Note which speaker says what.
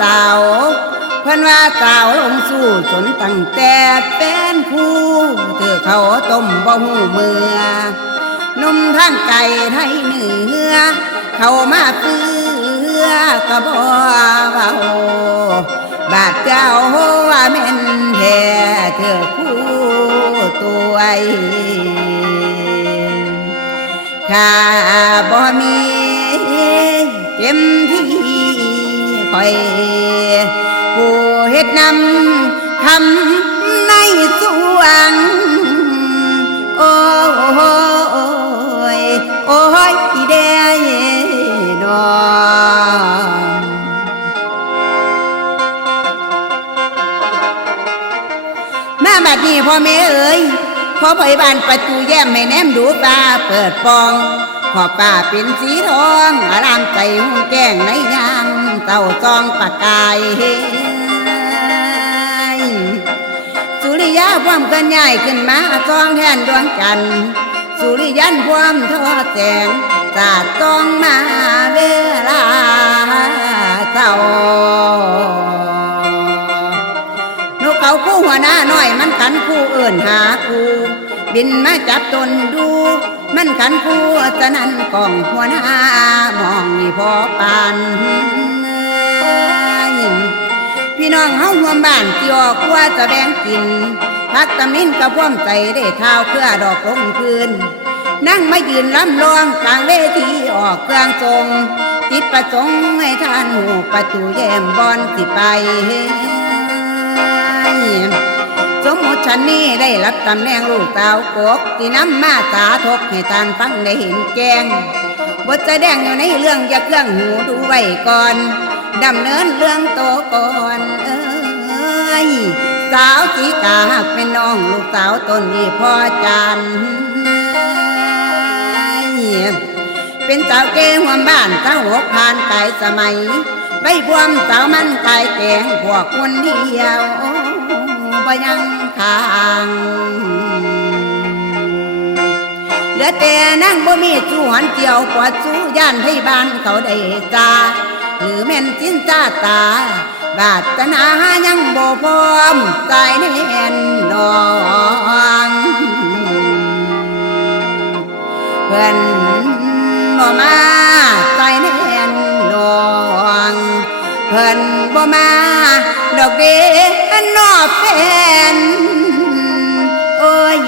Speaker 1: สาวเพื่อนว่าสาวลงสู้จนตั้งแต่เป็นคู่เธอเขาต้มบ่หูเมือนุ่มท่านไก่ไทยเหนือ เขามาซื้อกระบอเบาบาดเจ้าว่าเม่นแท้เธอคู่ตัวข้าบ่มี อยผู้เฮ็ดนำทำในสวงโอ้ยโอ้ยอีเดยนอมาบัดนี้พ่อแม่เอ๋ยพ่อไปบ้านประตูแย้มให้แนมดูตาเปิดปองขอบป่าเป็นสีทองอารามใจหุ่งแก้งในยาม เต่าซองปากกายสุริยาพร้อมกันใหญ่ขึ้นมาซองแทนดวงจันทร์สุริยันพร้อมทอดแสงสาดซองมาเวลาเศร้านกเขาคู่หัวหน้าน้อยมันขันคู่เอื่นหาคู่บินมาจับตนดูมันขันคู่สนันกองหัวหน้ามองนี่พอปาน น้องเฮาห่วมบ้านที่ออกว่าจะแบ่งกินพักตะมินกับพ่วมใจได้เท้าเครือดอกลงคืน นั่งมายืนล้ำลองกลางเวทีออกเครื่องทรงจิตประสงค์ให้ท่านหูประตูแยมบอนสิไปสมมุติฉันนี่ได้รับตำแหน่งลูกสาวกกที่นำมาสาทกให้ท่านฟังได้เห็นแกงบทแสดงอยู่ในเรื่องอย่าเครื่องหูดูไว้ก่อน ดำเนินเรื่องโตก่อนเอ้ยสาวสีกาเป็นน้องลูกสาวตนนี้พ่อจันเป็นสาวเกหัวบ้านสาวหกผ่านไกลสมัยใบพวมสาวมันไกลแกงพวกคนเดียวบ่ยังทางเหลือแต่นั่งบ่มีสู้หันเจียวกว่าสู้ย่านให้บ้านเขาได้จา หรือแม่นจินตาตา บาตนายังบ่พร้อมตายแน่นนองเพื่อนบ่มาตายแน่นนองเพิ่นบ่มาดอกเดนนอแฟนโอ้ย